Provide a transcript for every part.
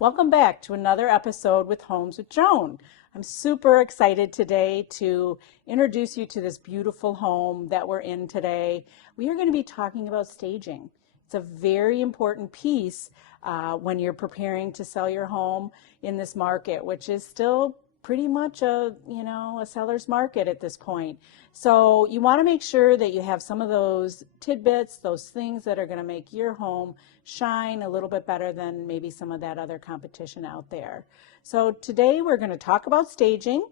Welcome back to another episode with Homes with Joan. I'm super excited today to introduce you to this beautiful home that we're in today. We are going to be talking about staging. It's a very important piece when you're preparing to sell your home in this market, which is still pretty much a seller's market at this point. So you want to make sure that you have some of those tidbits, those things that are going to make your home shine a little bit better than maybe some of that other competition out there. So today we're going to talk about staging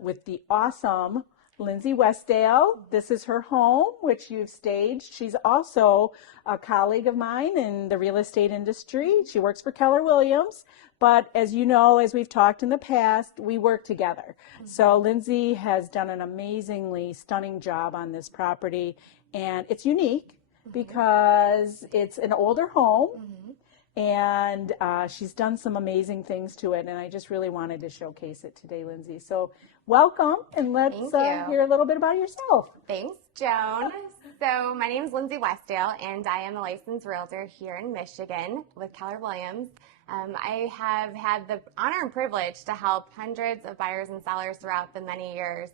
with the awesome Lyndsay Westdale. This is her home, which you've staged. She's also a colleague of mine in the real estate industry. She works for Keller Williams. But as you know, as we've talked in the past, we work together. So Lyndsay has done an amazingly stunning job on this property. And it's unique because it's an older home. And she's done some amazing things to it, and I just really wanted to showcase it today, Lyndsay. So welcome, and let's hear a little bit about yourself. Thanks, Joan. So my name is Lyndsay Westdale, and I am a licensed realtor here in Michigan with Keller Williams. I have had the honor and privilege to help hundreds of buyers and sellers throughout the many years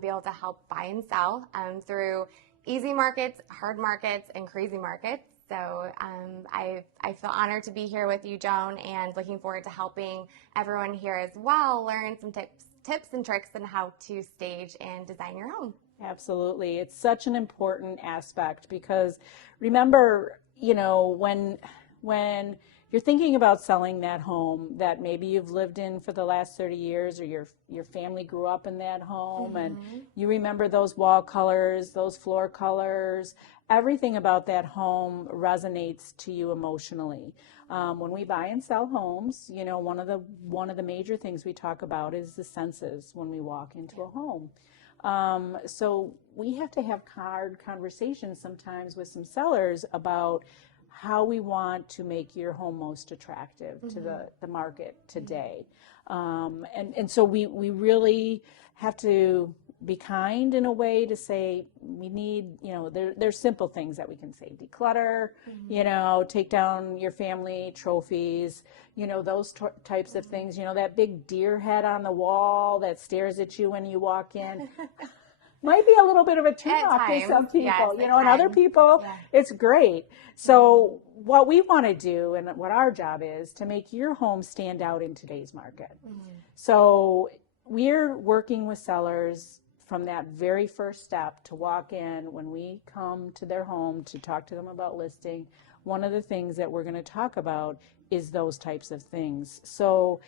be able to help buy and sell through easy markets, hard markets, and crazy markets. So I feel honored to be here with you, Joan, and looking forward to helping everyone here as well learn some tips and tricks on how to stage and design your home. Absolutely. It's such an important aspect because remember, when you're thinking about selling that home that maybe you've lived in for the last 30 years or your family grew up in that home and you remember those wall colors, those floor colors, everything about that home resonates to you emotionally. When we buy and sell homes, one of the major things we talk about is the senses when we walk into a home. So we have to have hard conversations sometimes with some sellers about how we want to make your home most attractive to the market today. And so we really have to be kind in a way to say we need, there's simple things that we can say. Declutter, take down your family trophies, those types of things. That big deer head on the wall that stares at you when you walk in. Might be a little bit of a turn off to some people, and other people, it's great. So what we want to do and what our job is to make your home stand out in today's market. So we're working with sellers from that very first step to walk in when we come to their home to talk to them about listing. One of the things that we're going to talk about is those types of things. So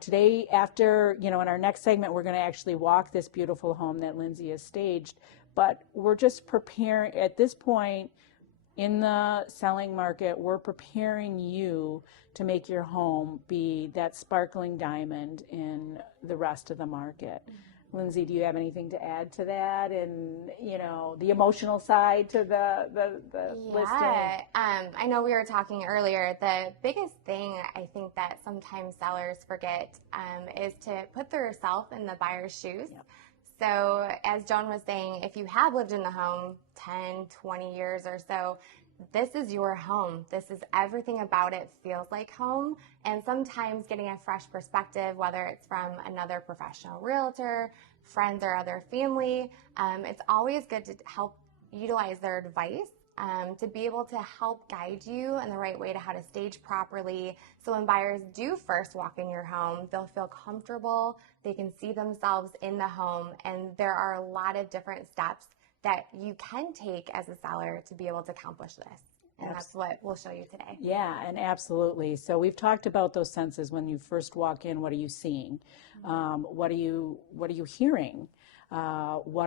today, after, in our next segment, we're going to actually walk this beautiful home that Lyndsay has staged, but we're just preparing, at this point in the selling market, we're preparing you to make your home be that sparkling diamond in the rest of the market. Lyndsay, do you have anything to add to that and, the emotional side to the listing? I know we were talking earlier, the biggest thing I think that sometimes sellers forget is to put yourself in the buyer's shoes. So as Joan was saying, if you have lived in the home 10, 20 years or so, this is your home. This is everything about it feels like home. And sometimes getting a fresh perspective, whether it's from another professional realtor, friends or other family, it's always good to help utilize their advice to be able to help guide you in the right way to how to stage properly. So when buyers do first walk in your home, they'll feel comfortable, they can see themselves in the home, and there are a lot of different steps that you can take as a seller to be able to accomplish this. And that's what we'll show you today. Yeah, and absolutely. So we've talked about those senses. When you first walk in, what are you seeing? What are you hearing? What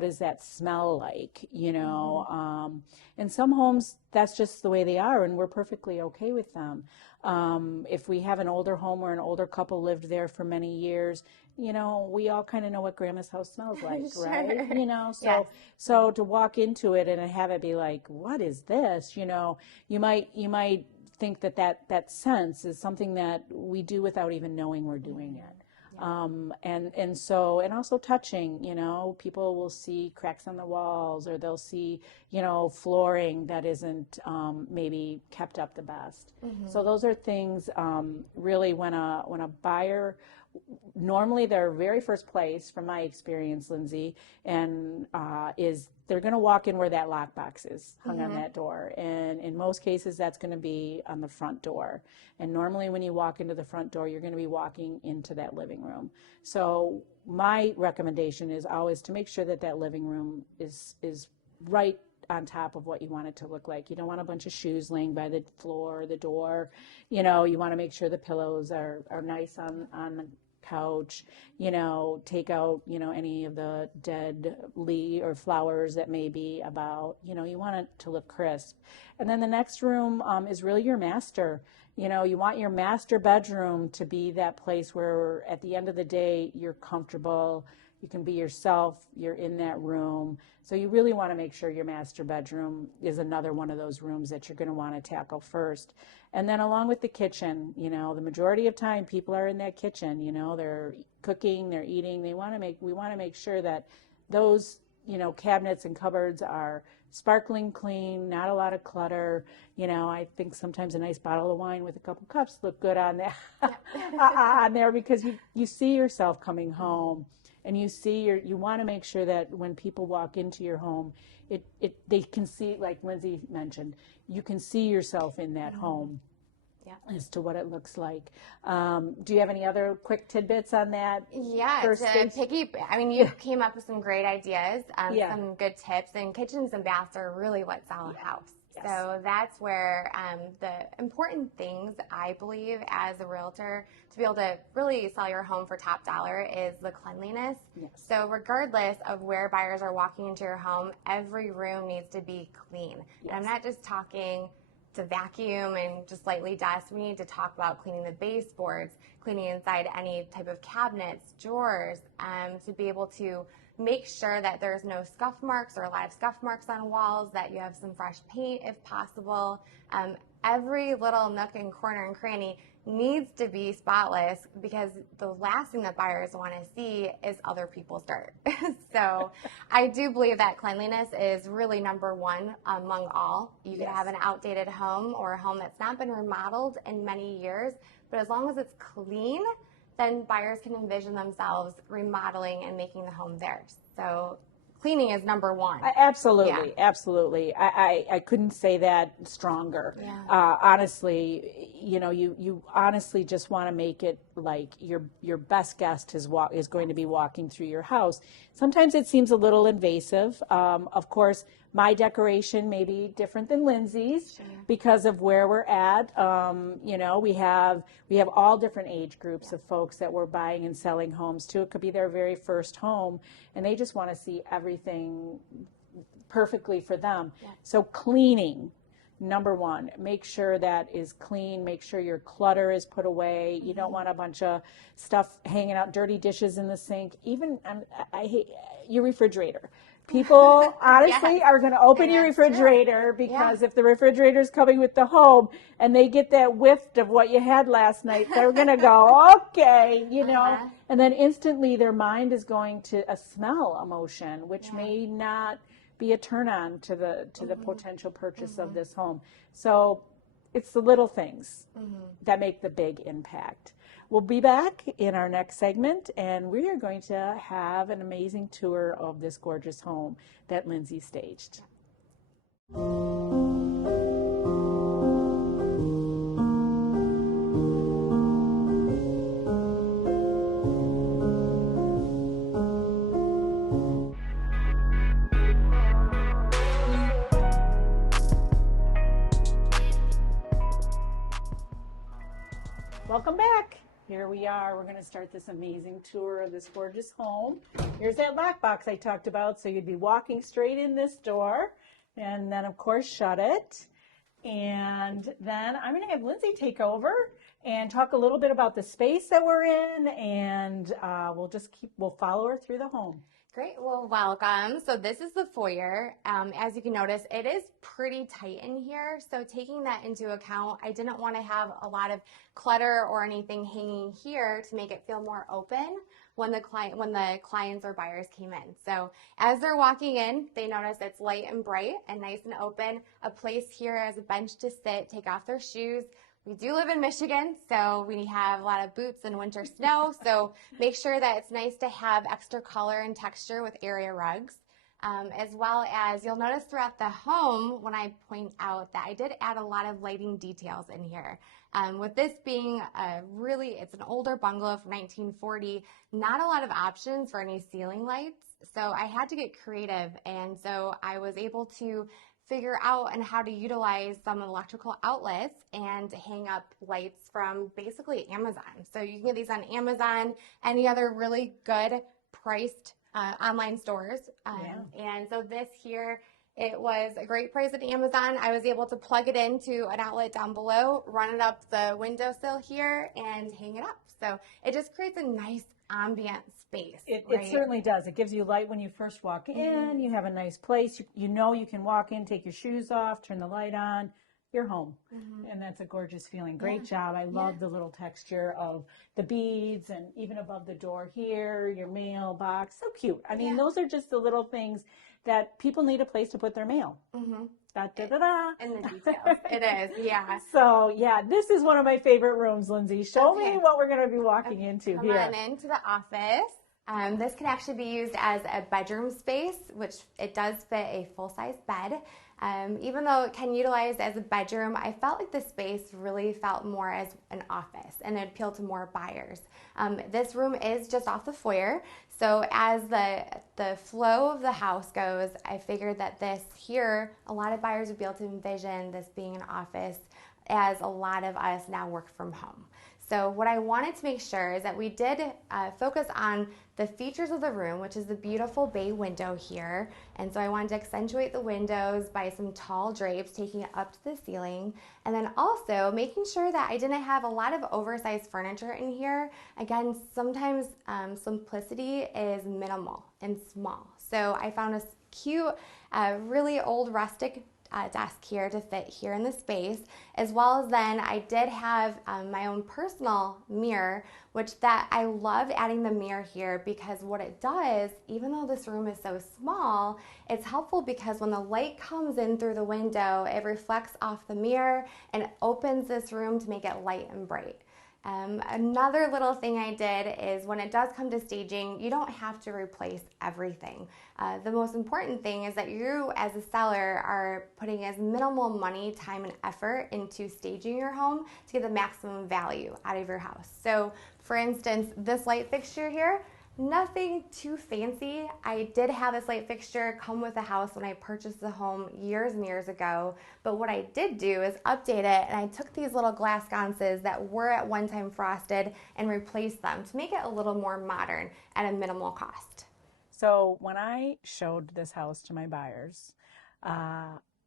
does that smell like? And some homes, that's just the way they are, and we're perfectly okay with them. If we have an older home where an older couple lived there for many years, we all kind of know what grandma's house smells like, right? So to walk into it and have it be like, what is this? You might think that sense is something that we do without even knowing we're doing it. And also touching, people will see cracks on the walls, or they'll see, flooring that isn't maybe kept up the best. So those are things really when a buyer, normally their very first place, from my experience, Lyndsay, and is they're going to walk in where that lockbox is hung on that door. And in most cases, that's going to be on the front door. And normally when you walk into the front door, you're going to be walking into that living room. So my recommendation is always to make sure that that living room is right on top of what you want it to look like. You don't want a bunch of shoes laying by the floor or the door. You want to make sure the pillows are nice on the couch. Take out, any of the dead leaves or flowers that may be about. You want it to look crisp. And then the next room is really your master. You want your master bedroom to be that place where at the end of the day, you're comfortable. You can be yourself. You're in that room. So you really want to make sure your master bedroom is another one of those rooms that you're going to want to tackle first. And then along with the kitchen, the majority of time people are in that kitchen, they're cooking, they're eating. We want to make sure that those, cabinets and cupboards are sparkling clean, not a lot of clutter. I think sometimes a nice bottle of wine with a couple cups look good on there, on there, because you see yourself coming home. And you want to make sure that when people walk into your home, they can see, like Lyndsay mentioned, you can see yourself in that home as to what it looks like. Do you have any other quick tidbits on that? Yeah, you came up with some great ideas, some good tips, and kitchens and baths are really what sell a house. Yes. So that's where the important things, I believe, as a realtor, to be able to really sell your home for top dollar is the cleanliness. Yes. So regardless of where buyers are walking into your home, every room needs to be clean. Yes. And I'm not just talking to vacuum and just lightly dust. We need to talk about cleaning the baseboards, cleaning inside any type of cabinets, drawers, to be able to make sure that there's no scuff marks or a lot of scuff marks on walls, that you have some fresh paint if possible. Every little nook and corner and cranny needs to be spotless, because the last thing that buyers want to see is other people's dirt. So I do believe that cleanliness is really number one among all. You could have an outdated home or a home that's not been remodeled in many years, but as long as it's clean, then buyers can envision themselves remodeling and making the home theirs. So cleaning is number one. Absolutely. I couldn't say that stronger. Yeah. Honestly, you honestly just want to make it like your best guest is going to be walking through your house. Sometimes it seems a little invasive. Of course, my decoration may be different than Lyndsay's because of where we're at. We have all different age groups of folks that we're buying and selling homes to. It could be their very first home, and they just want to see everything perfectly for them. Yeah. So cleaning, number one, make sure that is clean. Make sure your clutter is put away. You don't want a bunch of stuff hanging out, dirty dishes in the sink. Even I hate your refrigerator. People honestly are going to open your refrigerator because if the refrigerator is coming with the home and they get that whiff of what you had last night, they're going to go, okay, and then instantly their mind is going to a smell emotion, which may not be a turn on to the potential purchase of this home. So it's the little things that make the big impact. We'll be back in our next segment, and we are going to have an amazing tour of this gorgeous home that Lyndsay staged. Welcome back. Here we are. We're going to start this amazing tour of this gorgeous home. Here's that lockbox I talked about. So you'd be walking straight in this door and then, of course, shut it. And then I'm going to have Lyndsay take over and talk a little bit about the space that we're in, and we'll follow her through the home. Great. Well, welcome. So this is the foyer. As you can notice, it is pretty tight in here. So taking that into account, I didn't want to have a lot of clutter or anything hanging here to make it feel more open when the clients or buyers came in. So as they're walking in, they notice it's light and bright and nice and open. A place here as a bench to sit, take off their shoes. We do live in Michigan, so we have a lot of boots and winter snow, so make sure that it's nice to have extra color and texture with area rugs. As well as you'll notice throughout the home when I point out that I did add a lot of lighting details in here. With this being it's an older bungalow from 1940, not a lot of options for any ceiling lights, so I had to get creative, and so I was able to figure out and how to utilize some electrical outlets and hang up lights from basically Amazon. So you can get these on Amazon, any other really good priced online stores. And so this here, it was a great price at Amazon. I was able to plug it into an outlet down below, run it up the windowsill here, and hang it up. So it just creates a nice ambient space. It certainly does. It gives you light when you first walk in. You have a nice place. You know you can walk in, take your shoes off, turn the light on. You're home. And that's a gorgeous feeling. Great job. I love the little texture of the beads and even above the door here, your mailbox. So cute. I mean, those are just the little things that people need a place to put their mail. Da, da, da, da. And the details. It is, yeah. So, this is one of my favorite rooms, Lyndsay. Show me what we're going to be walking into Come here. on into the office. This can actually be used as a bedroom space, which it does fit a full-size bed. Even though it can utilize as a bedroom, I felt like the space really felt more as an office and it appealed to more buyers. This room is just off the foyer, so as the flow of the house goes, I figured that this here, a lot of buyers would be able to envision this being an office, as a lot of us now work from home. So what I wanted to make sure is that we did focus on the features of the room, which is the beautiful bay window here. And so I wanted to accentuate the windows by some tall drapes, taking it up to the ceiling. And then also making sure that I didn't have a lot of oversized furniture in here. Again, sometimes simplicity is minimal and small. So I found a cute, really old rustic desk here to fit here in the space, as well as then I did have my own personal mirror, which that I love adding the mirror here because what it does, even though this room is so small, it's helpful because when the light comes in through the window, it reflects off the mirror and opens this room to make it light and bright. Another little thing I did is when it does come to staging, you don't have to replace everything. The most important thing is that you as a seller are putting as minimal money, time, and effort into staging your home to get the maximum value out of your house. So for instance, this light fixture here, nothing too fancy. I did have this light fixture come with the house when I purchased the home years and years ago, but what I did do is update it, and I took these little glass sconces that were at one time frosted and replaced them to make it a little more modern at a minimal cost. So when I showed this house to my buyers,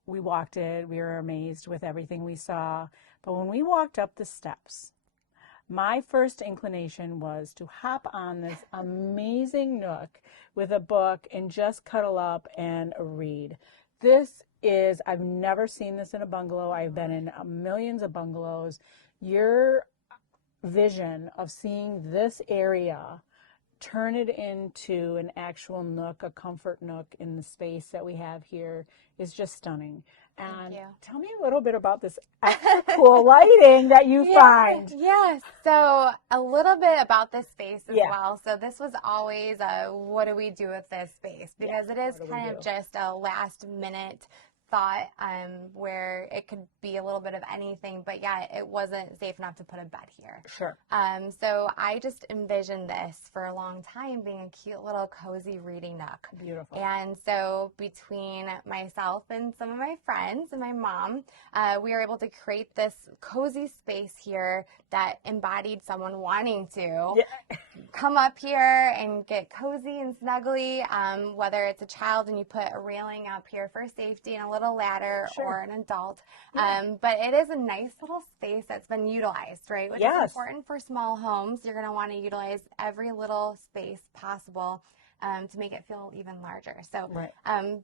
we walked it, we were amazed with everything we saw, but when we walked up the steps, my first inclination was to hop on this amazing nook with a book and just cuddle up and read. I've never seen this in a bungalow. I've been in millions of bungalows. Your vision of seeing this area turn it into an actual nook, a comfort nook in the space that we have here is just stunning. And tell me a little bit about this extra cool lighting that you find. Yes, so a little bit about this space as well. So this was always what do we do with this space? Because it is kind of just a last minute thought where it could be a little bit of anything, but it wasn't safe enough to put a bed here. Sure. So I just envisioned this for a long time being a cute little cozy reading nook. Beautiful. And so between myself and some of my friends and my mom, we were able to create this cozy space here that embodied someone wanting to come up here and get cozy and snuggly, whether it's a child and you put a railing up here for safety and a little ladder, or an adult. But it is a nice little space that's been utilized, right? Which is important for small homes. You're going to want to utilize every little space possible. to make it feel even larger. So Right.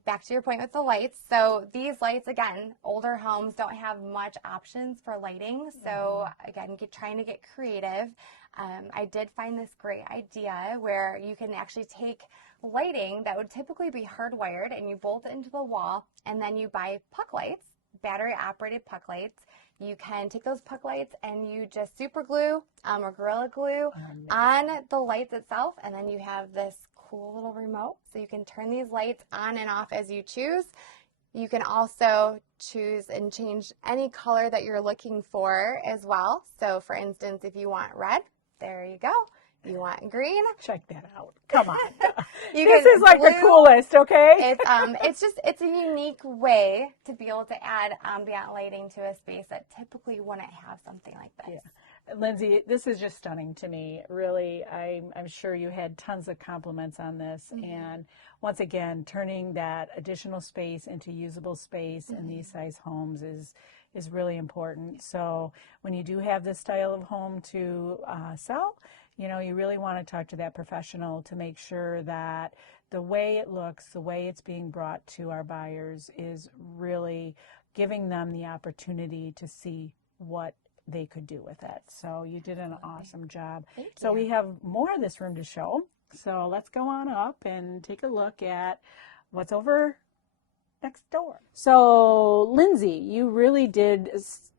back to your point with the lights. So these lights, again, older homes don't have much options for lighting. So again, trying to get creative. I did find this great idea where you can actually take lighting that would typically be hardwired and you bolt it into the wall, and then you buy puck lights, battery operated puck lights. You can take those puck lights and you just super glue or Gorilla Glue on the lights itself, and then you have this cool little remote, so you can turn these lights on and off as you choose. You can also choose and change any color that you're looking for as well. So for instance, if you want red, there you go. You want green? Check that out. Come on. This is like the coolest, okay? It's a unique way to be able to add ambient lighting to a space that typically wouldn't have something like this. Yeah. Lyndsay, this is just stunning to me. Really, I'm sure you had tons of compliments on this. And once again, turning that additional space into usable space in these size homes is really important. So when you do have this style of home to sell, you know, you really want to talk to that professional to make sure that the way it looks, the way it's being brought to our buyers is really giving them the opportunity to see what they could do with it. So you did an awesome job. So we have more of this room to show. So let's go on up and take a look at what's over next door. So Lyndsay, you really did,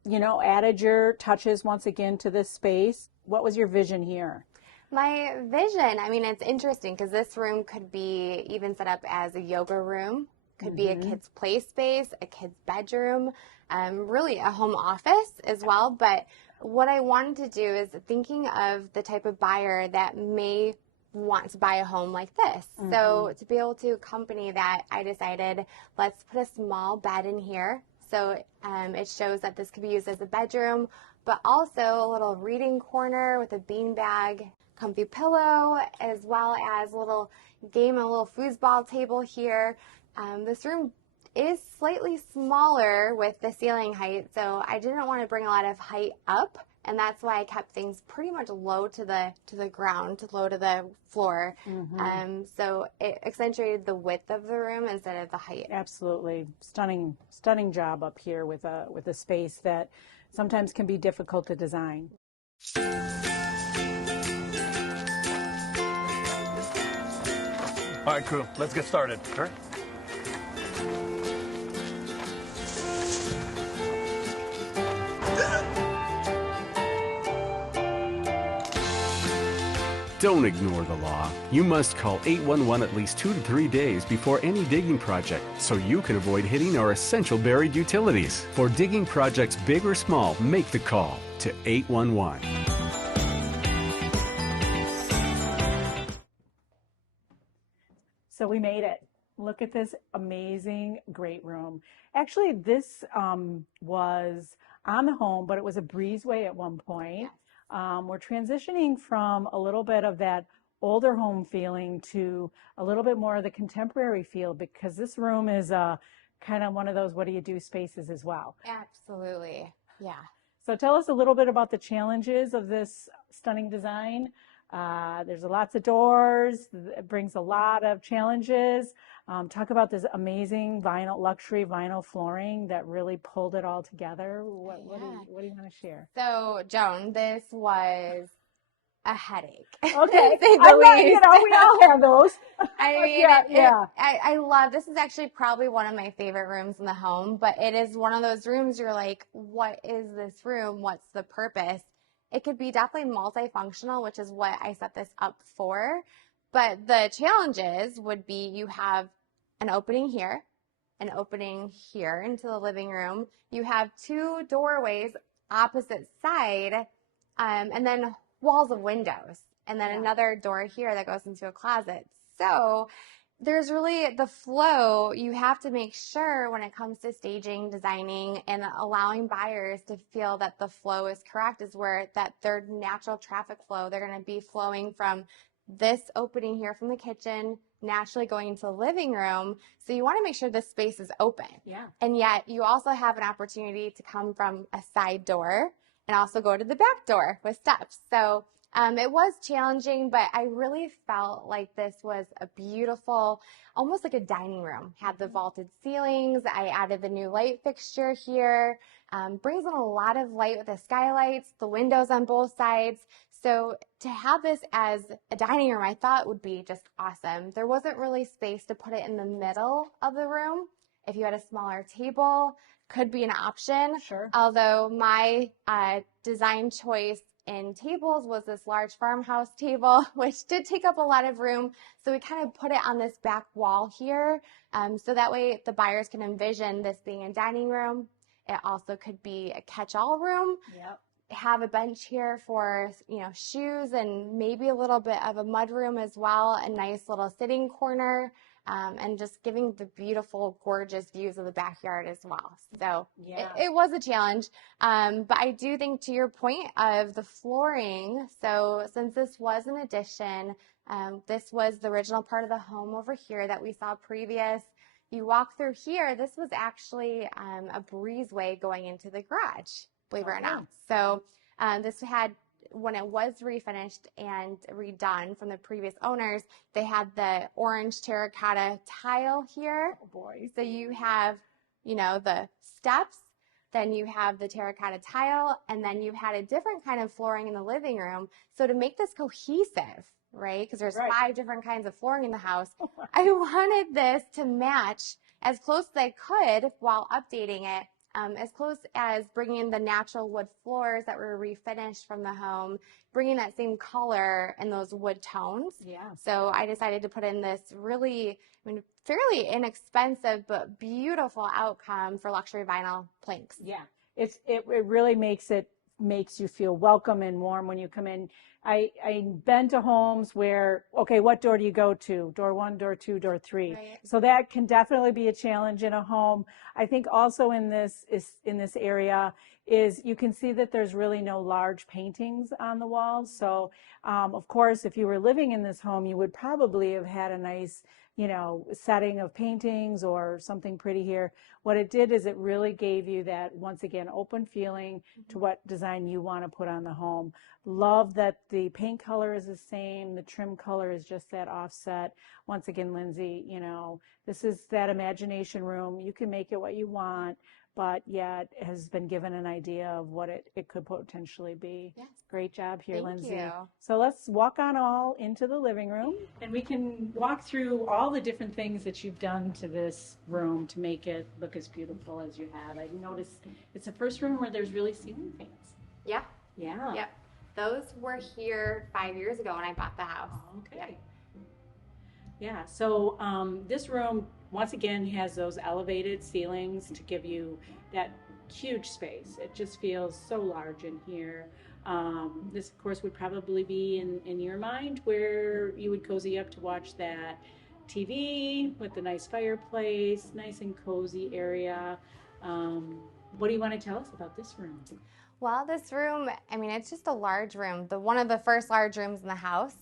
you know, added your touches once again to this space. What was your vision here? My vision, I mean, it's interesting because this room could be even set up as a yoga room, could be a kid's play space, a kid's bedroom, really a home office as well. But what I wanted to do is thinking of the type of buyer that may want to buy a home like this. So to be able to accompany that, I decided let's put a small bed in here. So it shows that this could be used as a bedroom, but also a little reading corner with a beanbag, comfy pillow, as well as a little game and a little foosball table here. This room is slightly smaller with the ceiling height, so I didn't want to bring a lot of height up, and that's why I kept things pretty much low to the ground, low to the floor. So it accentuated the width of the room instead of the height. Absolutely. Stunning job up here with a space that sometimes can be difficult to design. All right, crew, let's get started. Sure. Don't ignore the law. You must call 811 at least 2 to 3 days before any digging project so you can avoid hitting our essential buried utilities. For digging projects big or small, make the call to 811. So we made it. Look at this amazing, great room. Actually, this was on the home, but it was a breezeway at one point. We're transitioning from a little bit of that older home feeling to a little bit more of the contemporary feel, because this room is kind of one of those what do you do spaces as well. Absolutely. Yeah. So tell us a little bit about the challenges of this stunning design. There's lots of doors. It brings a lot of challenges. Talk about this amazing luxury vinyl flooring that really pulled it all together. What do you want to share? So, Joan, this was a headache. Okay, to say the least. we all have those. I mean, yeah. I love, this is actually probably one of my favorite rooms in the home, but it is one of those rooms you're like, what is this room? What's the purpose? It could be definitely multifunctional, which is what I set this up for. But the challenges would be you have an opening here, an opening here into the living room. You have 2 doorways opposite side, and then walls of windows, and then another door here that goes into a closet. So there's really the flow. You have to make sure when it comes to staging, designing, and allowing buyers to feel that the flow is correct, is where that their natural traffic flow, they're going to be flowing from this opening here from the kitchen, naturally going into the living room. So you want to make sure this space is open. Yeah. And yet you also have an opportunity to come from a side door and also go to the back door with steps. So It was challenging, but I really felt like this was a beautiful, almost like a dining room. Had the vaulted ceilings. I added the new light fixture here. Brings in a lot of light with the skylights, the windows on both sides. So to have this as a dining room, I thought would be just awesome. There wasn't really space to put it in the middle of the room. If you had a smaller table, could be an option. Sure. Although my design choice in tables was this large farmhouse table, which did take up a lot of room. So we kind of put it on this back wall here. So that way the buyers can envision this being a dining room. It also could be a catch-all room. Yep. Have a bench here for, shoes and maybe a little bit of a mud room as well. A nice little sitting corner. And just giving the beautiful, gorgeous views of the backyard as well. So Yeah. it was a challenge. But I do think, to your point of the flooring, so since this was an addition, this was the original part of the home over here that we saw previous. You walk through here, this was actually a breezeway going into the garage, believe it or not. So this had, when it was refinished and redone from the previous owners, they had the orange terracotta tile here. Oh boy. So you have, the steps, then you have the terracotta tile, and then you had a different kind of flooring in the living room. So to make this cohesive, right, because there's 5 different kinds of flooring in the house, I wanted this to match as close as I could while updating it. As close as bringing in the natural wood floors that were refinished from the home, bringing that same color and those wood tones. Yeah. So I decided to put in this really, fairly inexpensive but beautiful outcome for luxury vinyl planks. Yeah. It really makes you feel welcome and warm when you come in. I've been to homes where, okay, what door do you go to? Door 1, door 2, door 3. Right. So that can definitely be a challenge in a home. I think also in this area is you can see that there's really no large paintings on the walls. So, of course, if you were living in this home, you would probably have had a nice, setting of paintings or something pretty here. What it did is it really gave you that, once again, open feeling to what design you want to put on the home. Love that the paint color is the same. The trim color is just that offset. Once again, Lyndsay, this is that imagination room. You can make it what you want, but yet has been given an idea of what it could potentially be. Yes. Great job here, Thank Lyndsay. you. So let's walk on all into the living room, and we can walk through all the different things that you've done to this room to make it look as beautiful as you have. I noticed it's the first room where there's really ceiling fans. Yeah. Yeah. Yep. Those were here 5 years ago when I bought the house. Okay. Yeah, so this room, once again, has those elevated ceilings to give you that huge space. It just feels so large in here. This, of course, would probably be in your mind where you would cozy up to watch that TV with the nice fireplace, nice and cozy area. What do you want to tell us about this room? Well, this room, it's just a large room, one of the first large rooms in the house.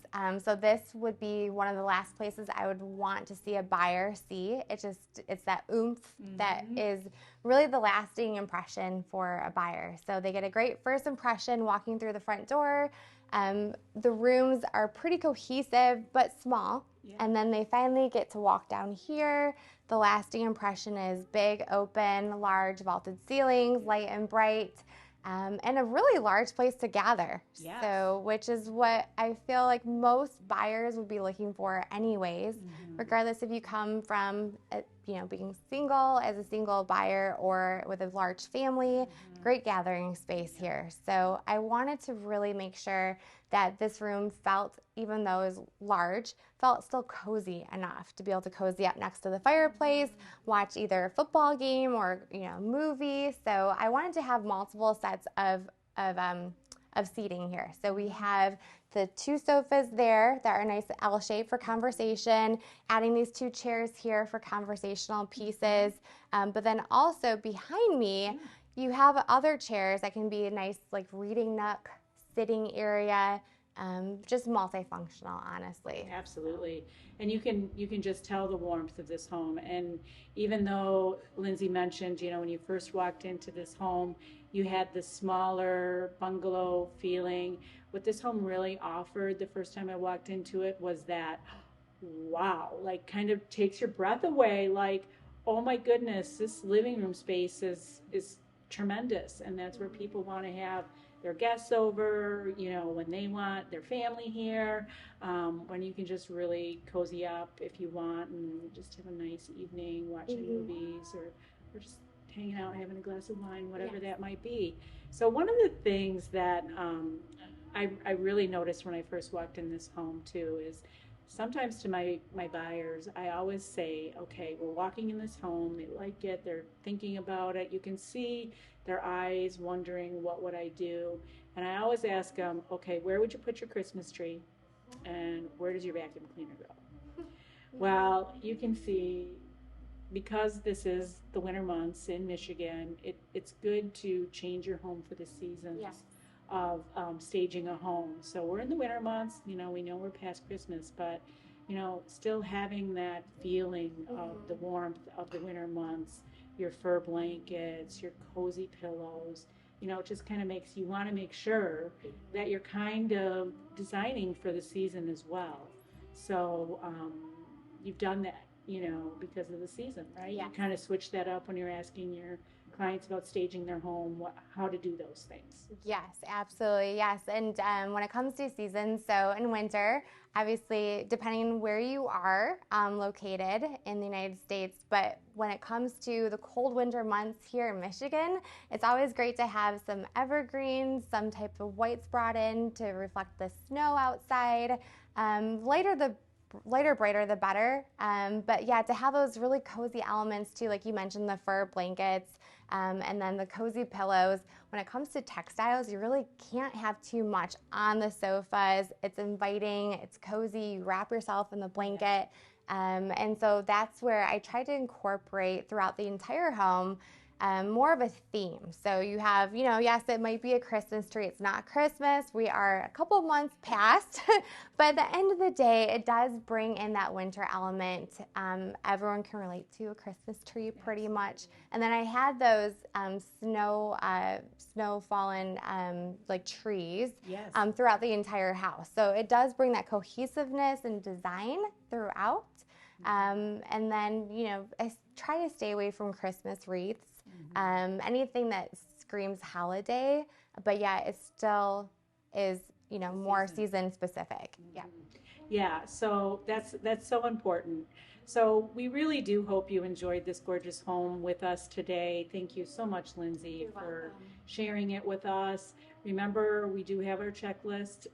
So this would be one of the last places I would want to see a buyer see. It's that oomph that is really the lasting impression for a buyer. So they get a great first impression walking through the front door. The rooms are pretty cohesive but small. Yeah. And then they finally get to walk down here. The lasting impression is big, open, large, vaulted ceilings, light and bright. And a really large place to gather. Yes. So, which is what I feel like most buyers would be looking for anyways, regardless if you come from, being single as a single buyer or with a large family, great gathering space here. So I wanted to really make sure that this room felt, even though it was large, felt still cozy enough to be able to cozy up next to the fireplace, watch either a football game or, movie. So I wanted to have multiple sets of seating here. So we have the 2 sofas there that are nice L-shaped for conversation, adding these 2 chairs here for conversational pieces. But then also behind me, you have other chairs that can be a nice reading nook, sitting area. just multifunctional, honestly. Absolutely. And you can just tell the warmth of this home. And even though Lyndsay mentioned, when you first walked into this home, you had the smaller bungalow feeling. What this home really offered the first time I walked into it was that, wow, like kind of takes your breath away, like, oh my goodness, this living room space is tremendous. And that's where people want to have their guests over, when they want their family here, when you can just really cozy up if you want and just have a nice evening watching movies or just hanging out, having a glass of wine, whatever that might be. So one of the things that I really noticed when I first walked in this home too is sometimes to my buyers, I always say, okay, we're walking in this home, they like it, they're thinking about it, you can see their eyes wondering, what would I do? And I always ask them, okay, where would you put your Christmas tree? And where does your vacuum cleaner go? Well, you can see, because this is the winter months in Michigan, it's good to change your home for the seasons. Yes. Of staging a home. So we're in the winter months, we know we're past Christmas, but still having that feeling of the warmth of the winter months, your fur blankets, your cozy pillows, it just kind of makes you want to make sure that you're kind of designing for the season as well. So you've done that, because of the season, right? Yes. You kind of switch that up when you're asking your clients about staging their home, how to do those things. Yes, absolutely. Yes. And when it comes to seasons, so in winter, obviously, depending on where you are located in the United States, but when it comes to the cold winter months here in Michigan, it's always great to have some evergreens, some type of whites brought in to reflect the snow outside. Lighter, brighter, the better. But yeah, to have those really cozy elements too, like you mentioned, the fur blankets, and then the cozy pillows. When it comes to textiles, you really can't have too much on the sofas. It's inviting, it's cozy, you wrap yourself in the blanket. And so that's where I try to incorporate throughout the entire home more of a theme. So you have, yes, it might be a Christmas tree. It's not Christmas. We are a couple of months past, but at the end of the day, it does bring in that winter element. Everyone can relate to a Christmas tree pretty much. And then I had those snow fallen like trees throughout the entire house. So it does bring that cohesiveness and design throughout. And then, I try to stay away from Christmas wreaths. Anything that screams holiday, but yeah, it still is, more season specific. Yeah. Yeah, so that's so important. So we really do hope you enjoyed this gorgeous home with us today. Thank you so much, Lyndsay, for sharing it with us. Remember, we do have our checklist.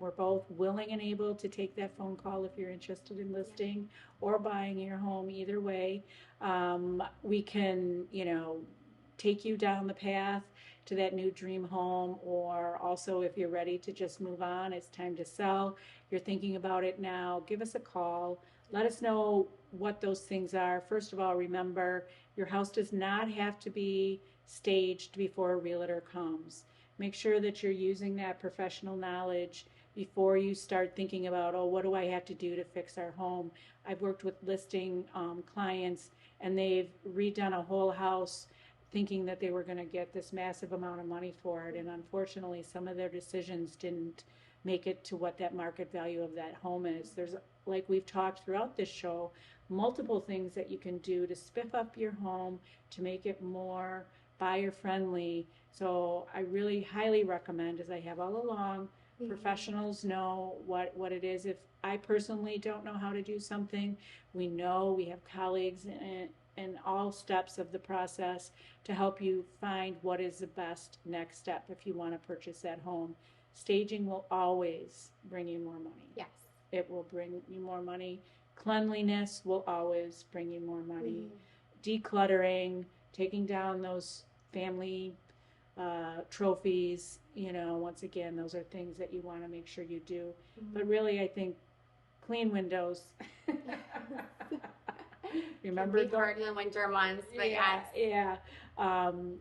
We're both willing and able to take that phone call if you're interested in listing or buying your home. Either way, we can, take you down the path to that new dream home, or also if you're ready to just move on, it's time to sell, you're thinking about it now, give us a call. Let us know what those things are. First of all, remember, your house does not have to be staged before a realtor comes. Make sure that you're using that professional knowledge before you start thinking about, what do I have to do to fix our home? I've worked with listing clients, and they've redone a whole house thinking that they were going to get this massive amount of money for it. And unfortunately, some of their decisions didn't make it to what that market value of that home is. There's, like we've talked throughout this show, multiple things that you can do to spiff up your home, to make it more buyer friendly. So I really highly recommend, as I have all along, professionals know what it is. If I personally don't know how to do something, we know we have colleagues in all steps of the process to help you find what is the best next step if you want to purchase that home. Staging will always bring you more money. Yes. It will bring you more money. Cleanliness will always bring you more money. Decluttering, taking down those family trophies, once again, those are things that you want to make sure you do. But really, I think clean windows. Remember, hard in the winter months, but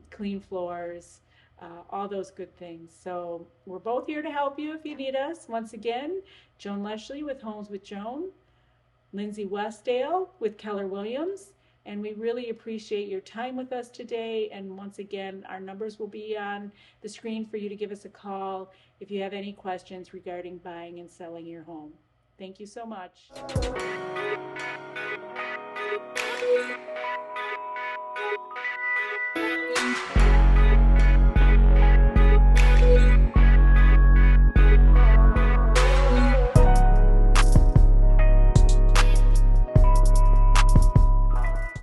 clean floors, all those good things. So we're both here to help you if you need us. Once again, Joan Leshley with Homes with Joan, Lyndsay Westdale with Keller Williams, and we really appreciate your time with us today. And once again, our numbers will be on the screen for you to give us a call if you have any questions regarding buying and selling your home. Thank you so much.